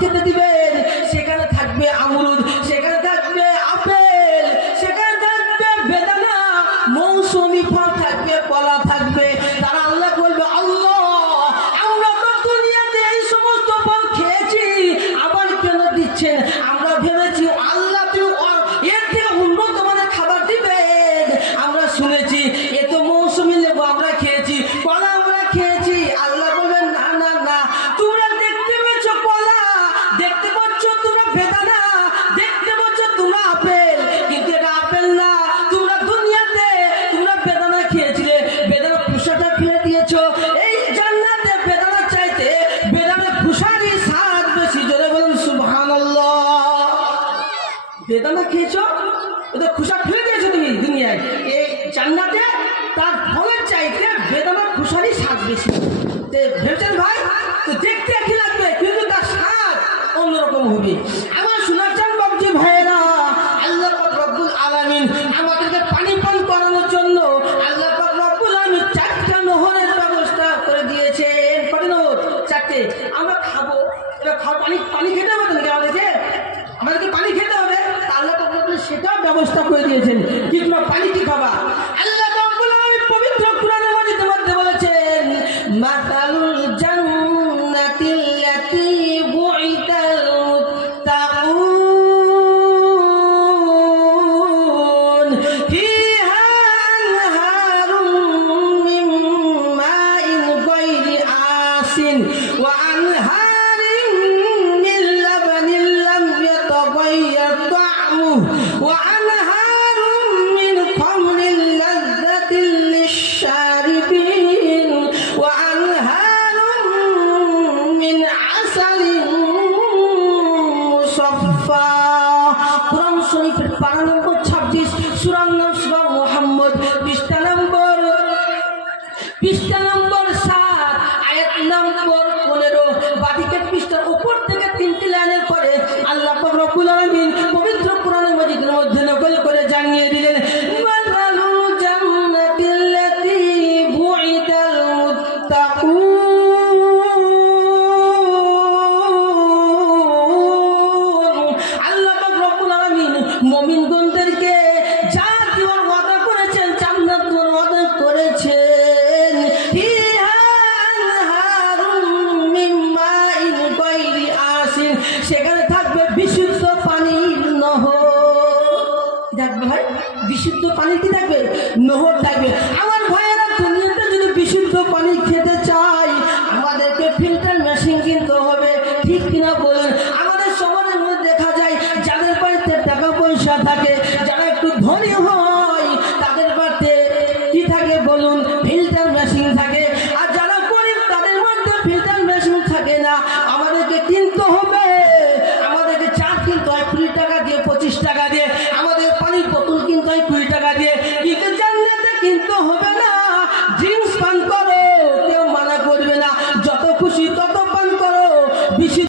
খেতে দিবেন, সেখানে থাকবে আমরুদ, সেখানে থাকবে আপেল, সেখানে থাকবে বেদানা, মৌসুমি ফল থাকবে, কলা থাকবে। তারা আল্লাহ বলবে, আল্লাহ আমরা তো দুনিয়াতে এই সমস্ত ফল খেয়েছি, আবার কেন দিচ্ছেন? আমরা ভেবেছি আল্লাহ এর থেকে উন্নত মানের খাবার দিবেন। আমরা শুনেছি এত মৌসুমি লেবু আমরা খেয়েছি, কলা আমরা খেয়েছি। আল্লাহ বলবেন, না না না, তোমরা দেখতে পাচ্ছ কলা, দেখতে পাচ্ছ তোমরা বেদানা, দেখতে পাচ্ছ তোমরা আপেল, কিন্তু এটা আপেল না। তোমরা দুনিয়াতে তোমরা বেদানা খেয়েছিলে, বেদানা খোসাটা ফেলে দিয়েছো। এই জান্নাতে বেদানা চাইতে বেদানা খোসারই স্বাদ বেশি। জোরে বলুন সুবহানাল্লাহ। বেদানা খেয়েছো, ওদের খোসা ফেলে দিয়েছো তুমি দুনিয়ায়, এই জান্নাতে তার ফলের চাইতে বেদানা খোসারই স্বাদ বেশি। ভেবেছেন ভাই? তো দেখতে একই লাগবে, কিন্তু তার স্বাদ অন্যরকম হবে। আমার শোনার চান বাবজি ভাইয়েরা, আল্লাহ পাক রব্বুল আলামিন আমাদেরকে পানি পান করানোর জন্য আল্লাহ পাক রব্বুল আলামিন 4টা নহরের ব্যবস্থা করে দিয়েছেন। কত নহর? 4টে। আমরা খাবো, এবার পানি খেতে হবে তো নাকি? আমাদেরকে পানি খেতে হবে, আল্লাহ পাক রব্বুল সেটাও ব্যবস্থা করে দিয়েছেন। কি তোমরা পানি কি খাবা? আল্লাহ রব্বুল আলামিন পবিত্র কোরআনের মধ্যে বলেছেন, মাতালুল জান্নাতিল্লাতী বুইদাল মুত্তাকুন ফিহা আনহারুম মিন মাইন গায়রি আসিন ওয়া আনহারিম মিন লাবানিল লাম ইয়াতাগায়্যার তা'মুহু ওয়া আনহারুম মিন খামরিল লাযযাতিল লিশ-শারিবিন ওয়া আনহারুম মিন আসালিন মুসাফফা। কোরআন শরীফের পারা নম্বর 26, সূরার নাম সূরা মুহাম্মদ, পৃষ্ঠা নম্বর 7, আয়াত নম্বর 15। বাদিকের পৃষ্ঠার উপর থেকে 3টি লাইনের পরে আল্লাহ পাক রব্বুল আলামিন পবিত্র কোরআনের মধ্যে নকল করে জানিয়ে দিলেন, মাতালুল জান্নাতিল্লাতী বুইদাল মুত্তাকুন। আল্লাহ পাক রব্বুল আলামিন মুমিনগণদেরকে যা দেওয়ার ওয়াদা করেছেন, জান্নাত দেওয়ার ওয়াদা করেছেন। ফিহা আনহারুম মিন মাইন গায়রি আসিন, সেখানে থাকবে বিশুদ্ধ পানির নহর। দেখবে ভাই, বিশুদ্ধ পানি কি থাকবে? নহর থাকবে। আমার ভাইয়েরা, দুনিয়াতে যদি বিশুদ্ধ পানি খেতে চাই, আমাদেরকে ফিল্টার মেশিন কিনতে হবে, ঠিক কিনা বলেন? আমাদের সমাজের মধ্যে দেখা যায় যাদের বাড়িতে টাকা পয়সা থাকে, যারা একটু ধনী হয়, তাদের বাড়িতে কি থাকে বলুন? ফিল্টার মেশিন থাকে। আর যারা গরিব তাদের মধ্যে ফিল্টার মেশিন থাকে না। আমাদেরকে কিনতে হবে, আমাদেরকে চা কিনতে হয় 20 টাকা দিয়ে, 25 টাকা দিয়ে। আমাদের পানির বোতল কিনতে হয় 20 টাকা দিয়ে। কিন্তু জান্নাতে কিনতে হবে না। ড্রিঙ্কস পান করো, কেউ মানা করবে না, যত খুশি তত পান করো।